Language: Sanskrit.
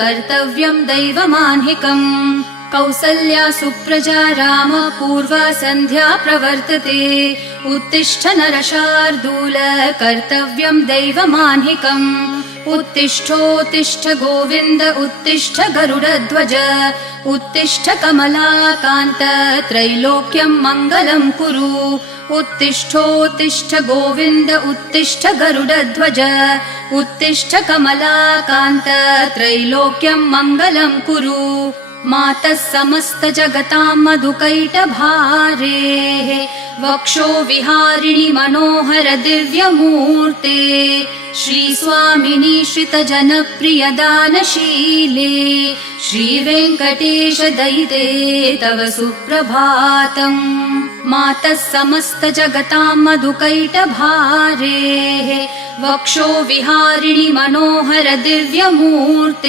कर्तव्यं दैवमान्हिकम् कौसल्या सुप्रजा राम पूर्वा सन्ध्या प्रवर्तते उत्तिष्ठ नरशार्दूल कर्तव्यं दैवमान्हिकम् उत्तिष्ठोत्तिष्ठ गोविन्द उत्तिष्ठ गरुडध्वज उत्तिष्ठ कमलाकान्त त्रैलोक्यं मङ्गलं कुरु उत्तिष्ठोत्तिष्ठ गोविन्द उत्तिष्ठ गरुडध्वज उत्तिष्ठ कमलाकान्त त्रैलोक्यं मङ्गलं कुरु मातः समस्त जगतां मधुकैटभारेः वक्षो विहारिणि मनोहर दिव्यमूर्ते श्रीस्वामिनि श्रितजनप्रिय दानशीले श्रीवेङ्कटेश दयिते तव सुप्रभातम् मातः समस्त जगतां मधुकैटभारेः वक्षो विहारिणि मनोहर दिव्यमूर्ते